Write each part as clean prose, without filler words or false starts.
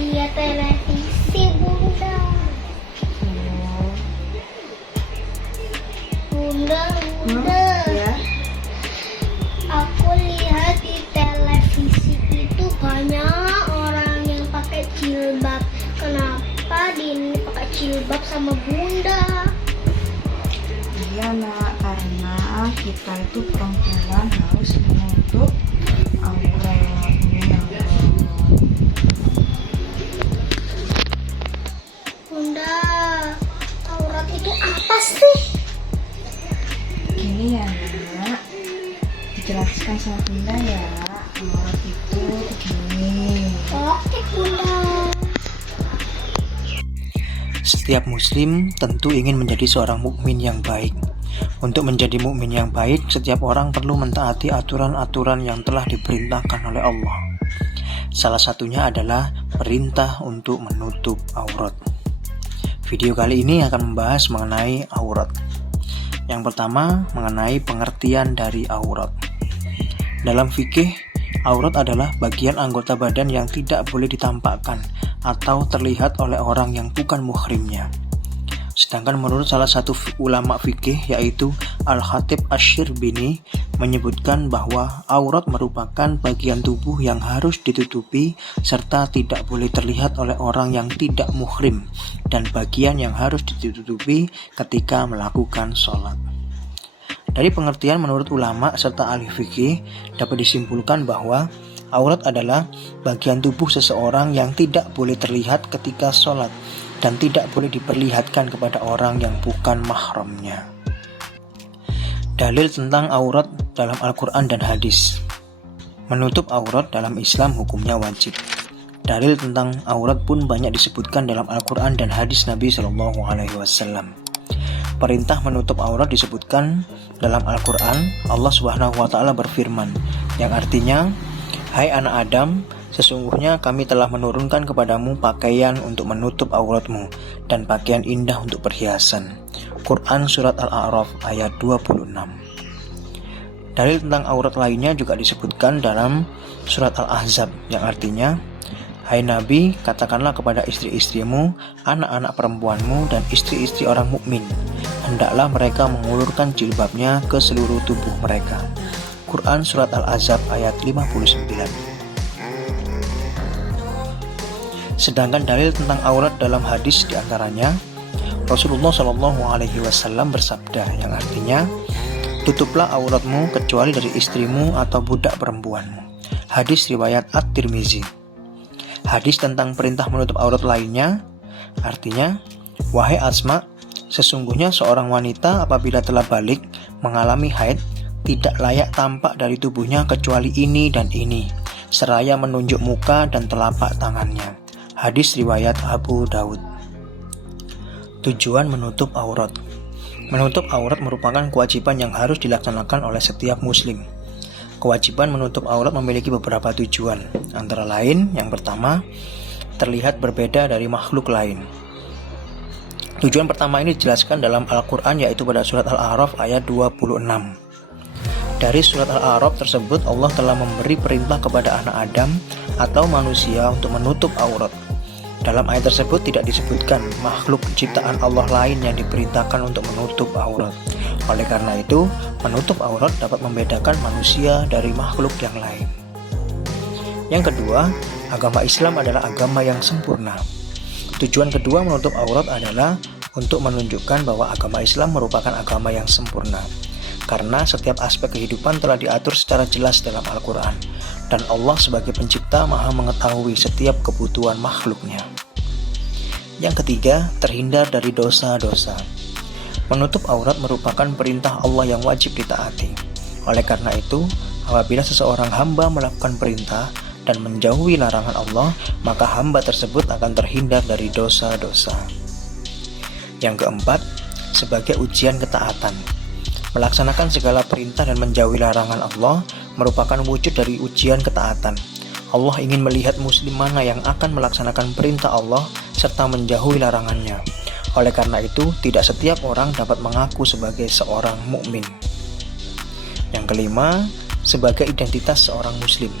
Lihat televisi bunda. Bunda, Ya. aku lihat di televisi itu banyak orang yang pakai jilbab. Kenapa Dini pakai jilbab sama bunda? Iya nak, karena kita itu perempuan harus menutup auratnya. Bunda, aurat itu apa sih? Gini ya nak, dijelaskan sama bunda ya. Aurat itu begini. Oke bunda. Setiap muslim tentu ingin menjadi seorang mukmin yang baik. Untuk menjadi mukmin yang baik, setiap orang perlu mentaati aturan-aturan yang telah diperintahkan oleh Allah. Salah satunya adalah perintah untuk menutup aurat. Video kali ini akan membahas mengenai aurat. Yang pertama, mengenai pengertian dari aurat. Dalam fikih, aurat adalah bagian anggota badan yang tidak boleh ditampakkan atau terlihat oleh orang yang bukan muhrimnya. Sedangkan menurut salah satu ulama fikih yaitu Al-Khatib Asy-Syirbini menyebutkan bahwa aurat merupakan bagian tubuh yang harus ditutupi serta tidak boleh terlihat oleh orang yang tidak muhrim dan bagian yang harus ditutupi ketika melakukan sholat. Dari pengertian menurut ulama serta ahli fikih dapat disimpulkan bahwa aurat adalah bagian tubuh seseorang yang tidak boleh terlihat ketika sholat dan tidak boleh diperlihatkan kepada orang yang bukan mahramnya. Dalil tentang aurat dalam Al-Quran dan hadis. Menutup aurat dalam Islam hukumnya wajib. Dalil tentang aurat pun banyak disebutkan dalam Al-Quran dan hadis Nabi SAW. Perintah menutup aurat disebutkan dalam Al-Quran. Allah Subhanahu wa Ta'ala berfirman, yang artinya, "Hai anak Adam, sesungguhnya kami telah menurunkan kepadamu pakaian untuk menutup auratmu dan pakaian indah untuk perhiasan." Quran Surat Al-A'raf ayat 26. Dalil tentang aurat lainnya juga disebutkan dalam Surat Al-Ahzab yang artinya, "Hai Nabi, katakanlah kepada istri-istrimu, anak-anak perempuanmu dan istri-istri orang mukmin, hendaklah mereka mengulurkan jilbabnya ke seluruh tubuh mereka." Quran Surat Al-Ahzab ayat 59. Sedangkan dalil tentang aurat dalam hadis diantaranya, Rasulullah SAW bersabda yang artinya, "Tutuplah auratmu kecuali dari istrimu atau budak perempuanmu." Hadis riwayat At-Tirmizi. Hadis tentang perintah menutup aurat lainnya artinya, "Wahai Asma, sesungguhnya seorang wanita apabila telah balik mengalami haid tidak layak tampak dari tubuhnya kecuali ini dan ini, seraya menunjuk muka dan telapak tangannya." Hadis riwayat Abu Daud. Tujuan menutup aurat. Menutup aurat merupakan kewajiban yang harus dilaksanakan oleh setiap muslim. Kewajiban menutup aurat memiliki beberapa tujuan, antara lain yang pertama, terlihat berbeda dari makhluk lain. Tujuan pertama ini dijelaskan dalam Al-Quran yaitu pada surat Al-A'raf ayat 26. Dari surat Al-A'raf tersebut Allah telah memberi perintah kepada anak Adam atau manusia untuk menutup aurat. Dalam ayat tersebut tidak disebutkan makhluk ciptaan Allah lain yang diperintahkan untuk menutup aurat. Oleh karena itu, menutup aurat dapat membedakan manusia dari makhluk yang lain. Yang kedua, agama Islam adalah agama yang sempurna. Tujuan kedua menutup aurat adalah untuk menunjukkan bahwa agama Islam merupakan agama yang sempurna. Karena setiap aspek kehidupan telah diatur secara jelas dalam Al-Quran, dan Allah sebagai pencipta maha mengetahui setiap kebutuhan makhluknya. Yang ketiga, terhindar dari dosa-dosa. Menutup aurat merupakan perintah Allah yang wajib ditaati. Oleh karena itu, apabila seseorang hamba melakukan perintah dan menjauhi larangan Allah, maka hamba tersebut akan terhindar dari dosa-dosa. Yang keempat, sebagai ujian ketaatan. Melaksanakan segala perintah dan menjauhi larangan Allah merupakan wujud dari ujian ketaatan. Allah ingin melihat muslim mana yang akan melaksanakan perintah Allah serta menjauhi larangannya. Oleh karena itu, tidak setiap orang dapat mengaku sebagai seorang mukmin. Yang kelima, sebagai identitas seorang muslim.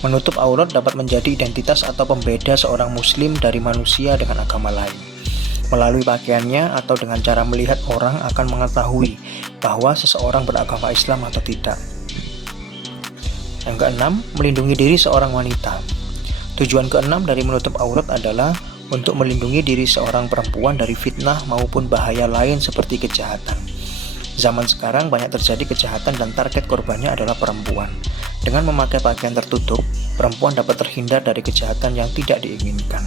Menutup aurat dapat menjadi identitas atau pembeda seorang muslim dari manusia dengan agama lain. Melalui pakaiannya atau dengan cara melihat orang akan mengetahui bahwa seseorang beragama Islam atau tidak. Yang keenam, melindungi diri seorang wanita. Tujuan keenam dari menutup aurat adalah untuk melindungi diri seorang perempuan dari fitnah maupun bahaya lain seperti kejahatan. Zaman sekarang banyak terjadi kejahatan dan target korbannya adalah perempuan. Dengan memakai pakaian tertutup, perempuan dapat terhindar dari kejahatan yang tidak diinginkan.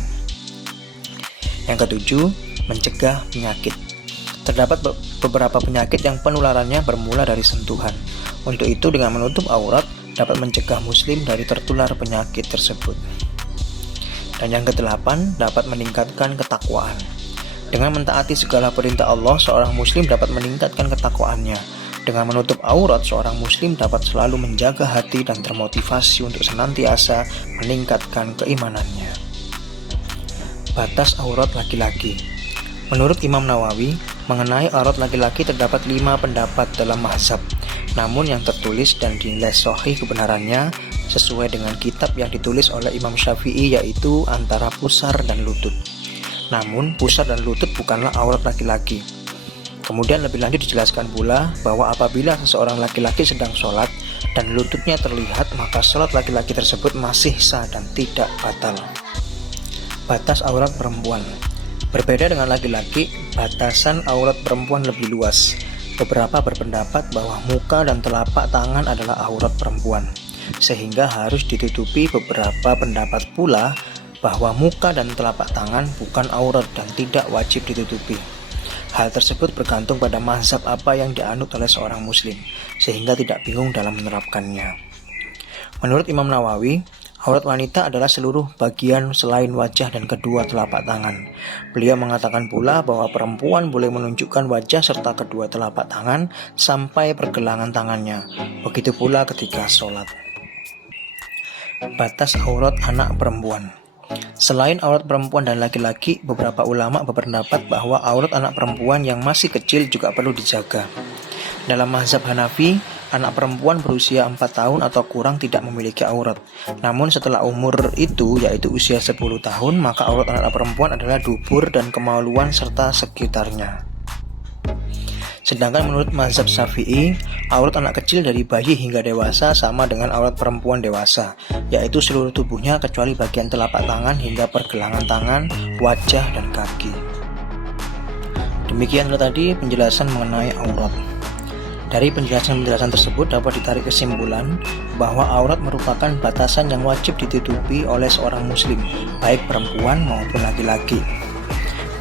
Yang ketujuh, mencegah penyakit. Terdapat beberapa penyakit yang penularannya bermula dari sentuhan. Untuk itu, dengan menutup aurat dapat mencegah muslim dari tertular penyakit tersebut. Dan yang kedelapan, dapat meningkatkan ketakwaan. Dengan mentaati segala perintah Allah, seorang muslim dapat meningkatkan ketakwaannya. Dengan menutup aurat, seorang muslim dapat selalu menjaga hati dan termotivasi untuk senantiasa meningkatkan keimanannya. Batas aurat laki-laki. Menurut Imam Nawawi, mengenai aurat laki-laki terdapat 5 pendapat dalam mazhab. Namun yang tertulis dan dinilai sahih kebenarannya sesuai dengan kitab yang ditulis oleh Imam Syafi'i, yaitu antara pusar dan lutut. Namun pusar dan lutut bukanlah aurat laki-laki. Kemudian lebih lanjut dijelaskan pula bahwa apabila seseorang laki-laki sedang sholat dan lututnya terlihat, maka sholat laki-laki tersebut masih sah dan tidak batal. Batas aurat perempuan. Berbeda dengan laki-laki, batasan aurat perempuan lebih luas. Beberapa berpendapat bahwa muka dan telapak tangan adalah aurat perempuan, sehingga harus ditutupi. Beberapa pendapat pula bahwa muka dan telapak tangan bukan aurat dan tidak wajib ditutupi. Hal tersebut bergantung pada mazhab apa yang dianut oleh seorang muslim, sehingga tidak bingung dalam menerapkannya. Menurut Imam Nawawi, aurat wanita adalah seluruh bagian selain wajah dan kedua telapak tangan. Beliau mengatakan pula bahwa perempuan boleh menunjukkan wajah serta kedua telapak tangan sampai pergelangan tangannya. Begitu pula ketika sholat. Batas aurat anak perempuan. Selain aurat perempuan dan laki-laki, beberapa ulama berpendapat bahwa aurat anak perempuan yang masih kecil juga perlu dijaga. Dalam mazhab Hanafi, anak perempuan berusia 4 tahun atau kurang tidak memiliki aurat. Namun setelah umur itu, yaitu usia 10 tahun, maka aurat anak perempuan adalah dubur dan kemaluan serta sekitarnya. Sedangkan menurut mazhab Syafi'i, aurat anak kecil dari bayi hingga dewasa sama dengan aurat perempuan dewasa, yaitu seluruh tubuhnya kecuali bagian telapak tangan hingga pergelangan tangan, wajah, dan kaki. Demikianlah tadi penjelasan mengenai aurat. Dari penjelasan-penjelasan tersebut dapat ditarik kesimpulan bahwa aurat merupakan batasan yang wajib ditutupi oleh seorang muslim, baik perempuan maupun laki-laki.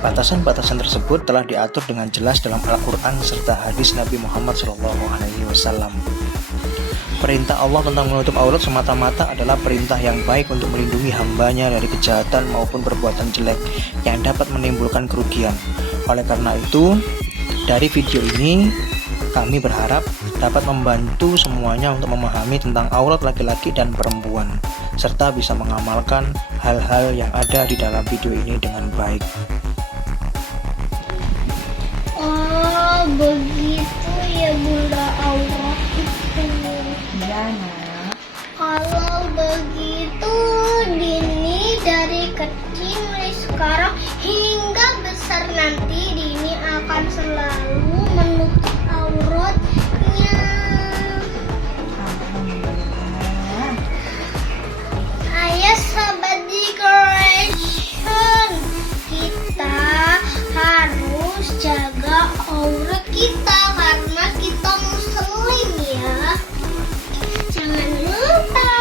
Batasan-batasan tersebut telah diatur dengan jelas dalam Al-Quran serta hadis Nabi Muhammad SAW. Perintah Allah tentang menutup aurat semata-mata adalah perintah yang baik untuk melindungi hambanya dari kejahatan maupun perbuatan jelek yang dapat menimbulkan kerugian. Oleh karena itu, dari video ini kami berharap dapat membantu semuanya untuk memahami tentang aurat laki-laki dan perempuan, serta bisa mengamalkan hal-hal yang ada di dalam video ini dengan baik. Oh, begitu ya Bunda, aurat itu. Iya, Nak. Kalau begitu, Dini dari kecil mulai sekarang hingga besar nanti, Dini akan selalu menutup auratnya. Alhamdulillah. Ayo Sobat Decoration, kita harus jaga aurat kita karena kita muslim ya. Jangan lupa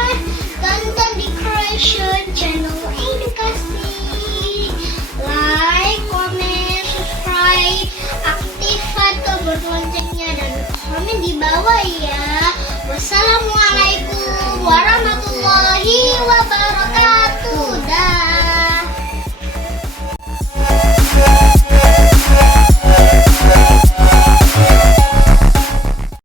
tonton Decoration channel edukasi, like di bawah ya. Wassalamualaikum warahmatullahi